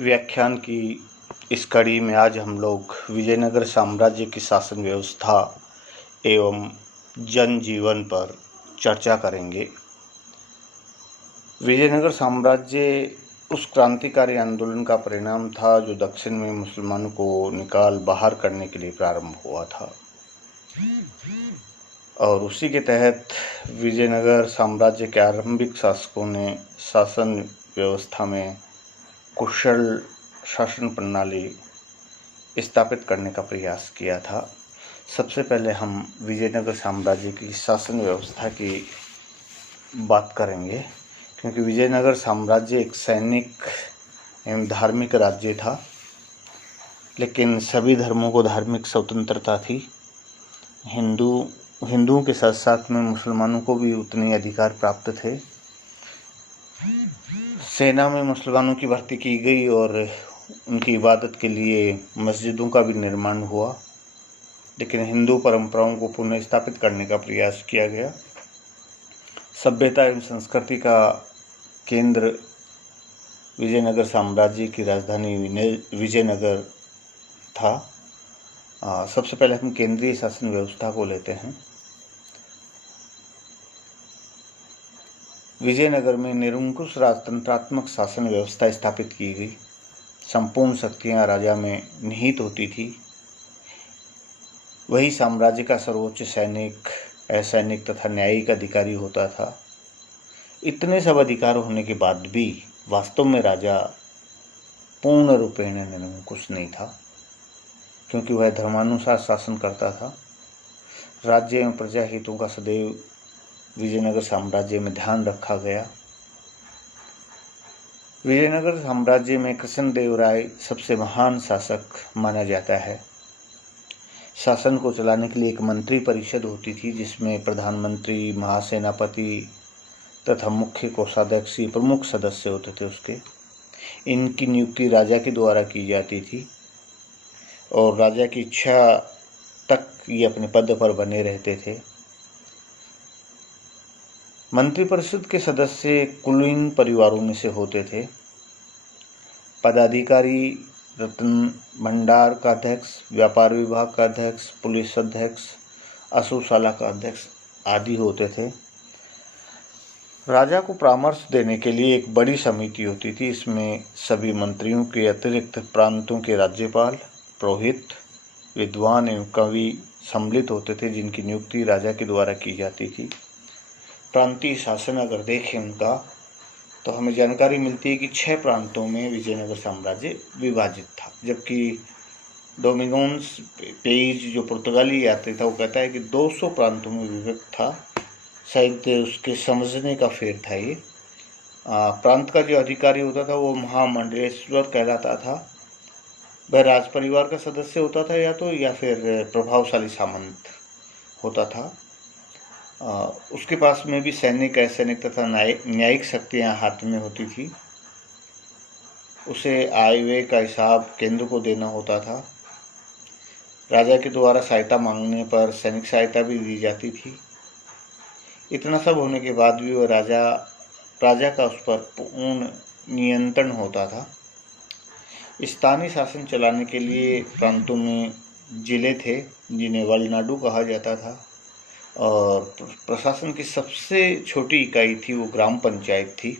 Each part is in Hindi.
व्याख्यान की इस कड़ी में आज हम लोग विजयनगर साम्राज्य की शासन व्यवस्था एवं जनजीवन पर चर्चा करेंगे। विजयनगर साम्राज्य उस क्रांतिकारी आंदोलन का परिणाम था जो दक्षिण में मुसलमानों को निकाल बाहर करने के लिए प्रारंभ हुआ था और उसी के तहत विजयनगर साम्राज्य के आरंभिक शासकों ने शासन व्यवस्था में कुशल शासन प्रणाली स्थापित करने का प्रयास किया था। सबसे पहले हम विजयनगर साम्राज्य की शासन व्यवस्था की बात करेंगे, क्योंकि विजयनगर साम्राज्य एक सैनिक एवं धार्मिक राज्य था, लेकिन सभी धर्मों को धार्मिक स्वतंत्रता थी। हिंदुओं के साथ साथ में मुसलमानों को भी उतने अधिकार प्राप्त थे। सेना में मुसलमानों की भर्ती की गई और उनकी इबादत के लिए मस्जिदों का भी निर्माण हुआ, लेकिन हिंदू परंपराओं को पुनः स्थापित करने का प्रयास किया गया। सभ्यता एवं संस्कृति का केंद्र विजयनगर साम्राज्य की राजधानी विजयनगर था। सबसे पहले हम केंद्रीय शासन व्यवस्था को लेते हैं। विजयनगर में निरंकुश राजतंत्रात्मक शासन व्यवस्था स्थापित की गई। संपूर्ण शक्तियां राजा में निहित होती थी। वही साम्राज्य का सर्वोच्च सैनिक, असैनिक तथा न्यायिक अधिकारी होता था। इतने सब अधिकार होने के बाद भी वास्तव में राजा पूर्ण रूपेण निरंकुश नहीं था, क्योंकि वह धर्मानुसार शासन करता था। राज्य एवं प्रजा हितों का सदैव विजयनगर साम्राज्य में ध्यान रखा गया। विजयनगर साम्राज्य में कृष्णदेव राय सबसे महान शासक माना जाता है। शासन को चलाने के लिए एक मंत्री परिषद होती थी, जिसमें प्रधानमंत्री, महासेनापति तथा मुख्य कोषाध्यक्ष प्रमुख सदस्य होते थे उसके। इनकी नियुक्ति राजा के द्वारा की जाती थी और राजा की इच्छा तक ये अपने पद पर बने रहते थे। मंत्रिपरिषद के सदस्य कुलीन परिवारों में से होते थे। पदाधिकारी रत्न भंडार का अध्यक्ष, व्यापार विभाग का अध्यक्ष, पुलिस अध्यक्ष, अशुशाला का अध्यक्ष आदि होते थे। राजा को परामर्श देने के लिए एक बड़ी समिति होती थी। इसमें सभी मंत्रियों के अतिरिक्त प्रांतों के राज्यपाल, पुरोहित, विद्वान एवं कवि सम्मिलित होते थे, जिनकी नियुक्ति राजा के द्वारा की जाती थी। प्रांतीय शासन अगर देखें उनका, तो हमें जानकारी मिलती है कि 6 प्रांतों में विजयनगर साम्राज्य विभाजित था, जबकि डोमिगोन्स पेज जो पुर्तगाली यात्री था वो कहता है कि 200 प्रांतों में विभक्त था। शायद उसके समझने का फेर था ये। प्रांत का जो अधिकारी होता था वो महामंडलेश्वर कहलाता था। वह राज परिवार का सदस्य होता था या फिर प्रभावशाली सामंत होता था। उसके पास में भी सैनिक, असैनिक तथा न्यायिक शक्तियां हाथ में होती थी। उसे आय व्यय का हिसाब केंद्र को देना होता था। राजा के द्वारा सहायता मांगने पर सैनिक सहायता भी दी जाती थी। इतना सब होने के बाद भी वह राजा का उस पर पूर्ण नियंत्रण होता था। स्थानीय शासन चलाने के लिए प्रांतों में जिले थे, जिन्हें वलनाडु कहा जाता था, और प्रशासन की सबसे छोटी इकाई थी वो ग्राम पंचायत थी।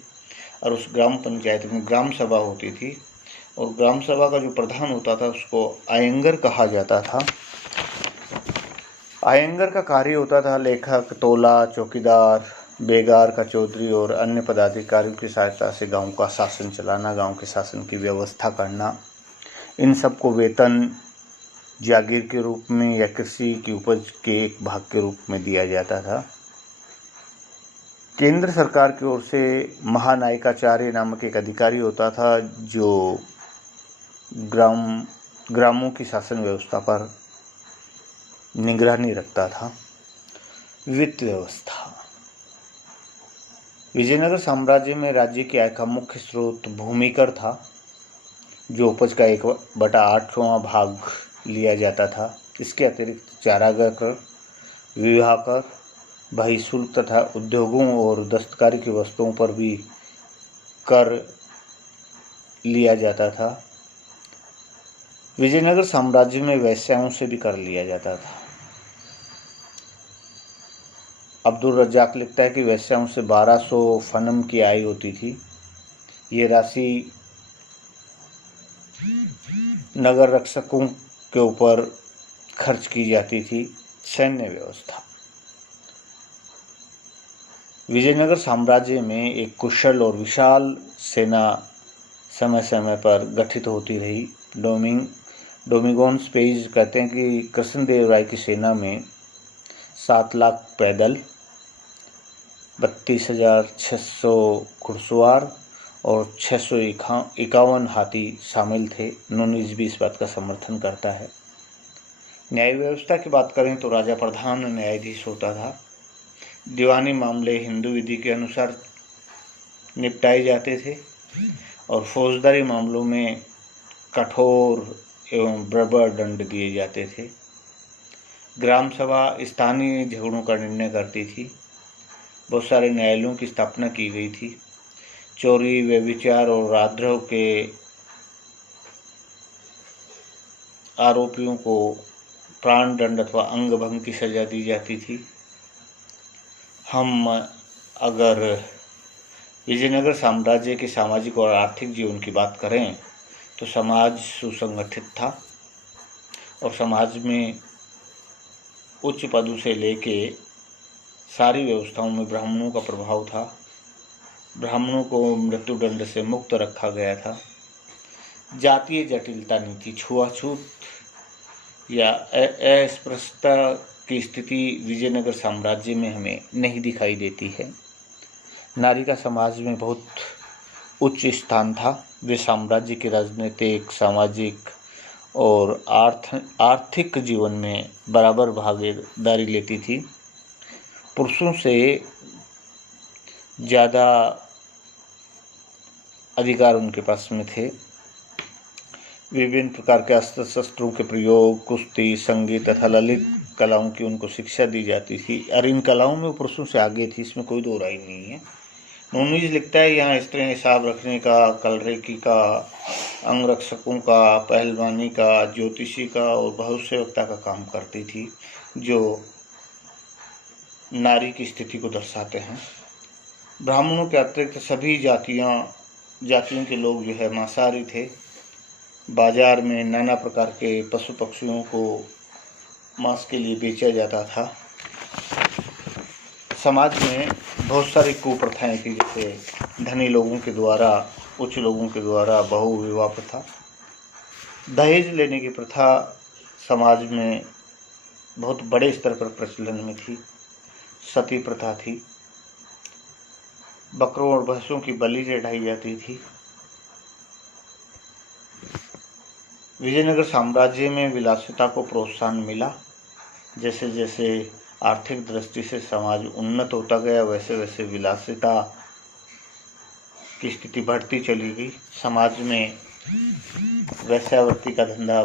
और उस ग्राम पंचायत में ग्राम सभा होती थी, और ग्राम सभा का जो प्रधान होता था उसको आयंगर कहा जाता था। आयंगर का कार्य होता था लेखक, तोला, चौकीदार, बेगार का चौधरी और अन्य पदाधिकारियों की सहायता से गांव का शासन चलाना, गांव के शासन की व्यवस्था करना। इन सबको वेतन जागीर के रूप में या कृषि की उपज के एक भाग के रूप में दिया जाता था। केंद्र सरकार की ओर से महानायकाचार्य नामक एक अधिकारी होता था, जो ग्रामों की शासन व्यवस्था पर निगरानी रखता था। वित्त व्यवस्था। विजयनगर साम्राज्य में राज्य की आय का मुख्य स्रोत भूमि कर था, जो उपज का 1/8वां भाग लिया जाता था। इसके अतिरिक्त चारागाह कर, विवाह कर, बहिःशुल्क तथा उद्योगों और दस्तकारी की वस्तुओं पर भी कर लिया जाता था। विजयनगर साम्राज्य में वेश्याओं से भी कर लिया जाता था। अब्दुल रज्जाक लिखता है कि वेश्याओं से 1200 फनम की आय होती थी। ये राशि नगर रक्षकों के ऊपर खर्च की जाती थी। सैन्य व्यवस्था। विजयनगर साम्राज्य में एक कुशल और विशाल सेना समय समय पर गठित होती रही। डोमिगोन्स पेज कहते हैं कि कृष्णदेव राय की सेना में 7 लाख पैदल, 32,600 घुड़सवार और 651 हाथी शामिल थे। नूनीज भी इस बात का समर्थन करता है। न्याय व्यवस्था की बात करें तो राजा प्रधान न्यायाधीश होता था। दीवानी मामले हिंदू विधि के अनुसार निपटाए जाते थे और फौजदारी मामलों में कठोर एवं बर्बर दंड दिए जाते थे। ग्राम सभा स्थानीय झगड़ों का निर्णय करती थी। बहुत सारे न्यायालयों की स्थापना की गई थी। चोरी, व्यभिचार और राजद्रोह के आरोपियों को प्राण दंड अथवा अंग भंग की सजा दी जाती थी। हम अगर विजयनगर साम्राज्य के सामाजिक और आर्थिक जीवन की बात करें तो समाज सुसंगठित था और समाज में उच्च पदों से लेके सारी व्यवस्थाओं में ब्राह्मणों का प्रभाव था। ब्राह्मणों को मृत्युदंड से मुक्त रखा गया था। जातीय जटिलता नहीं थी। छुआछूत या अस्पृश्यता की स्थिति विजयनगर साम्राज्य में हमें नहीं दिखाई देती है। नारी का समाज में बहुत उच्च स्थान था। वे साम्राज्य के राजनीतिक, सामाजिक और आर्थिक जीवन में बराबर भागीदारी लेती थी। पुरुषों से ज़्यादा अधिकार उनके पास में थे। विभिन्न प्रकार के अस्त्र शस्त्रों के प्रयोग, कुश्ती, संगीत तथा ललित कलाओं की उनको शिक्षा दी जाती थी और इन कलाओं में पुरुषों से आगे थी, इसमें कोई दो राय नहीं है। नूनीज लिखता है यहाँ स्त्रियाँ हिसाब रखने का, कलरेकी का, अंगरक्षकों का, पहलवानी का, ज्योतिषी का और भविष्यवक्ता का काम करती थी, जो नारी की स्थिति को दर्शाते हैं। ब्राह्मणों के अतिरिक्त सभी जातियों के लोग जो है मांसाहारी थे। बाजार में नाना प्रकार के पशु पक्षियों को मांस के लिए बेचा जाता था। समाज में बहुत सारी कुप्रथाएं थी, जैसे धनी लोगों के द्वारा, उच्च लोगों के द्वारा बहु विवाह प्रथा, दहेज लेने की प्रथा समाज में बहुत बड़े स्तर पर प्रचलन में थी। सती प्रथा थी। बकरों और भैंसों की बलि चढ़ाई जाती थी। विजयनगर साम्राज्य में विलासिता को प्रोत्साहन मिला। जैसे जैसे आर्थिक दृष्टि से समाज उन्नत होता गया, वैसे वैसे विलासिता की स्थिति बढ़ती चली गई। समाज में वेश्यावृत्ति का धंधा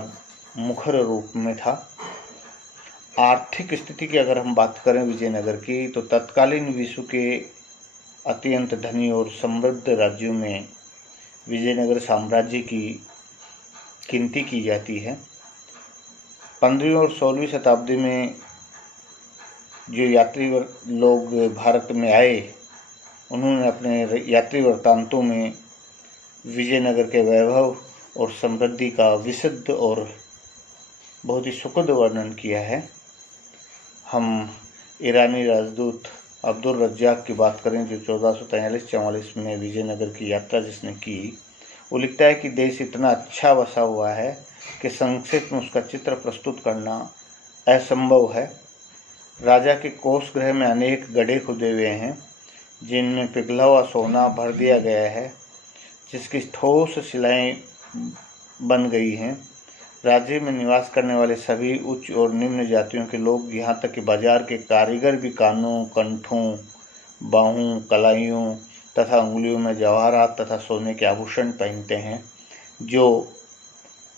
मुखर रूप में था। आर्थिक स्थिति की अगर हम बात करें विजयनगर की, तो तत्कालीन विश्व के अत्यंत धनी और समृद्ध राज्यों में विजयनगर साम्राज्य की गिनती की जाती है। 15वीं और 16वीं शताब्दी में जो यात्री लोग भारत में आए, उन्होंने अपने यात्री वृत्तांतों में विजयनगर के वैभव और समृद्धि का विशुद्ध और बहुत ही सुखद वर्णन किया है। हम ईरानी राजदूत अब्दुल रज्जाक की बात करें, जो 1443-44 में विजयनगर की यात्रा जिसने की, वो लिखता है कि देश इतना अच्छा बसा हुआ है कि संक्षिप्त में उसका चित्र प्रस्तुत करना असंभव है। राजा के कोष गृह में अनेक गड्ढे खुदे हुए हैं, जिनमें पिघला हुआ सोना भर दिया गया है, जिसकी ठोस शिलाएं बन गई हैं। राज्य में निवास करने वाले सभी उच्च और निम्न जातियों के लोग, यहाँ तक कि बाजार के कारीगर भी कानों, कंठों, बाहों, कलाइयों तथा उंगलियों में जवाहरात तथा सोने के आभूषण पहनते हैं, जो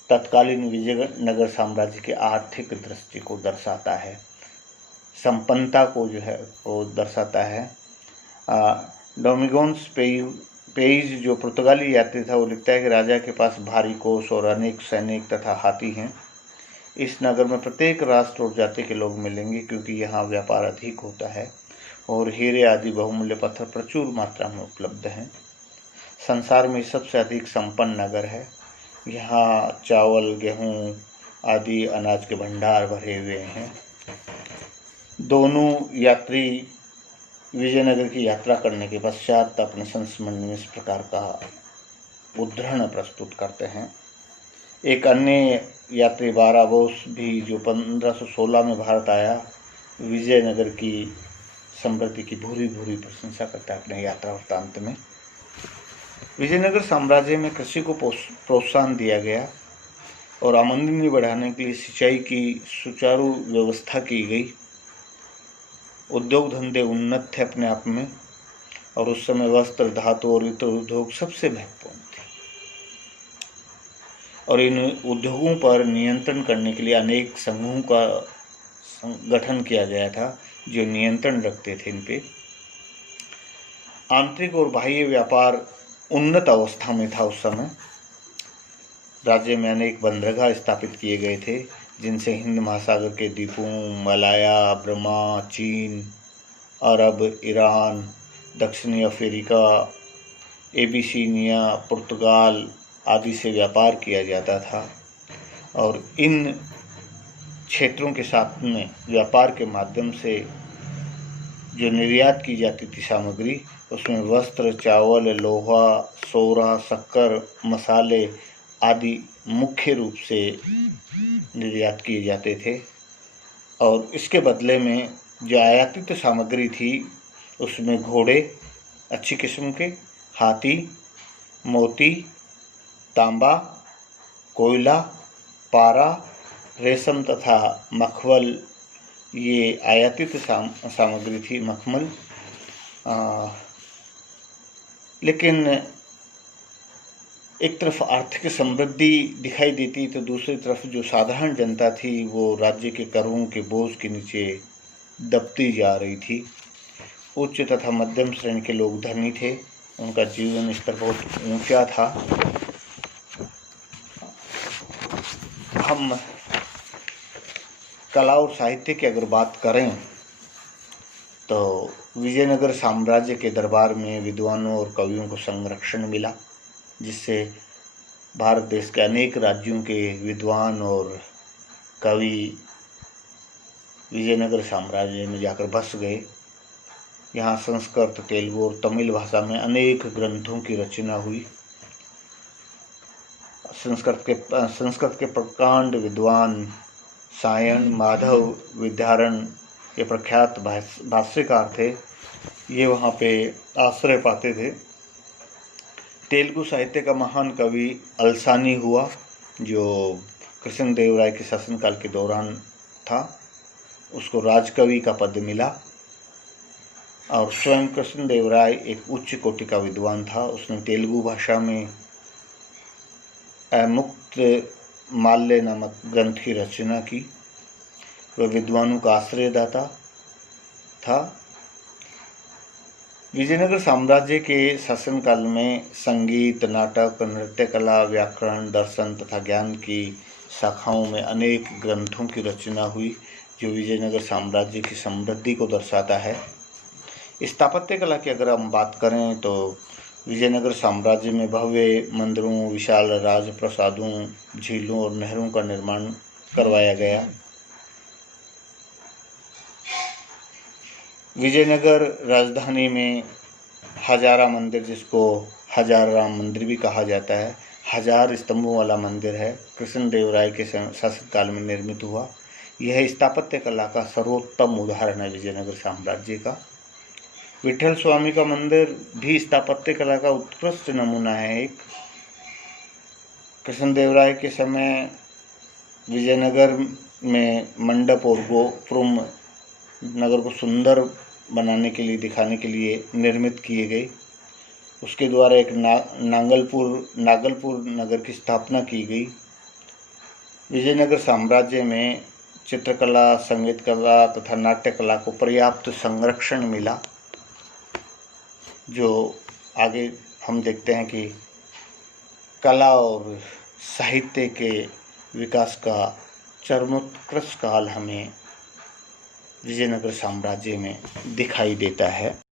तत्कालीन विजयनगर साम्राज्य के आर्थिक दृष्टि को दर्शाता है, संपन्नता को जो है वो दर्शाता है। डोमिगोन्स पेई पेज जो पुर्तगाली यात्री था वो लिखता है कि राजा के पास भारी कोष और अनेक सैनिक तथा हाथी हैं। इस नगर में प्रत्येक राष्ट्र और जाति के लोग मिलेंगे क्योंकि यहाँ व्यापार अधिक होता है और हीरे आदि बहुमूल्य पत्थर प्रचुर मात्रा में उपलब्ध हैं। संसार में सबसे अधिक संपन्न नगर है। यहाँ चावल, गेहूँ आदि अनाज के भंडार भरे हुए हैं। दोनों यात्री विजयनगर की यात्रा करने के पश्चात अपने संस्मरण में इस प्रकार का उद्धरण प्रस्तुत करते हैं। एक अन्य यात्री बारा बोस भी, जो 1516 में भारत आया, विजयनगर की समृद्धि की भूरी भूरी प्रशंसा करता है अपने यात्रा वृत्तांत में। विजयनगर साम्राज्य में कृषि को प्रोत्साहन दिया गया और आमदनी बढ़ाने के लिए सिंचाई की सुचारू व्यवस्था की गई। उद्योग धंधे उन्नत थे अपने आप में और उस समय वस्त्र, धातु और इतर उद्योग सबसे महत्वपूर्ण थे और इन उद्योगों पर नियंत्रण करने के लिए अनेक संघों का गठन किया गया था जो नियंत्रण रखते थे इन पे। आंतरिक और बाह्य व्यापार उन्नत अवस्था में था उस समय। राज्य में अनेक बंदरगाह स्थापित किए गए थे जिनसे हिंद महासागर के द्वीपों, मलाया, बर्मा, चीन, अरब, ईरान, दक्षिणी अफ्रीका, एबिसिनिया, पुर्तगाल आदि से व्यापार किया जाता था और इन क्षेत्रों के साथ में व्यापार के माध्यम से जो निर्यात की जाती थी सामग्री, उसमें वस्त्र, चावल, लोहा, सोरा, शक्कर, मसाले आदि मुख्य रूप से निर्यात किए जाते थे और इसके बदले में जो आयातित सामग्री थी उसमें घोड़े अच्छी किस्म के, हाथी, मोती, तांबा, कोयला, पारा, रेशम तथा मखमल, ये आयातित सामग्री थी, मखमल। लेकिन एक तरफ आर्थिक समृद्धि दिखाई देती तो दूसरी तरफ जो साधारण जनता थी वो राज्य के करों के बोझ के नीचे दबती जा रही थी। उच्च तथा मध्यम श्रेणी के लोग धनी थे, उनका जीवन स्तर बहुत ऊंचा था। हम कला और साहित्य की अगर बात करें तो विजयनगर साम्राज्य के दरबार में विद्वानों और कवियों को संरक्षण मिला, जिससे भारत देश के अनेक राज्यों के विद्वान और कवि विजयनगर साम्राज्य में जाकर बस गए। यहाँ संस्कृत, तेलुगु और तमिल भाषा में अनेक ग्रंथों की रचना हुई। संस्कृत के प्रकांड विद्वान सायन, माधव, विद्यारण ये प्रख्यात भाष्यकार थे, ये वहाँ पे आश्रय पाते थे। तेलुगु साहित्य का महान कवि अलसानी हुआ, जो कृष्णदेवराय के शासनकाल के दौरान था, उसको राजकवि का पद मिला और स्वयं कृष्णदेवराय एक उच्च कोटि का विद्वान था। उसने तेलुगु भाषा में मुक्त माल्य नामक ग्रंथ की रचना की। वह विद्वानों का आश्रयदाता था। विजयनगर साम्राज्य के शासनकाल में संगीत, नाटक, नृत्य कला, व्याकरण, दर्शन तथा ज्ञान की शाखाओं में अनेक ग्रंथों की रचना हुई, जो विजयनगर साम्राज्य की समृद्धि को दर्शाता है। स्थापत्य कला की अगर हम बात करें तो विजयनगर साम्राज्य में भव्य मंदिरों, विशाल राजप्रासादों, झीलों और नहरों का निर्माण करवाया गया। विजयनगर राजधानी में हजारा मंदिर, जिसको हजार राम मंदिर भी कहा जाता है, 1000 स्तंभों वाला मंदिर है, कृष्णदेवराय के शासनकाल में निर्मित हुआ। यह स्थापत्य कला का सर्वोत्तम उदाहरण है विजयनगर साम्राज्य का। विठल स्वामी का मंदिर भी स्थापत्य कला का उत्कृष्ट नमूना है। एक कृष्णदेवराय के समय विजयनगर में मंडप और गोपुरम नगर को सुंदर बनाने के लिए, दिखाने के लिए निर्मित किए गए। उसके द्वारा एक नागलपुर नगर की स्थापना की गई। विजयनगर साम्राज्य में चित्रकला, संगीत कला तथा नाट्य कला को पर्याप्त संरक्षण मिला, जो आगे हम देखते हैं कि कला और साहित्य के विकास का चरमोत्कर्ष काल हमें विजयनगर साम्राज्य में दिखाई देता है।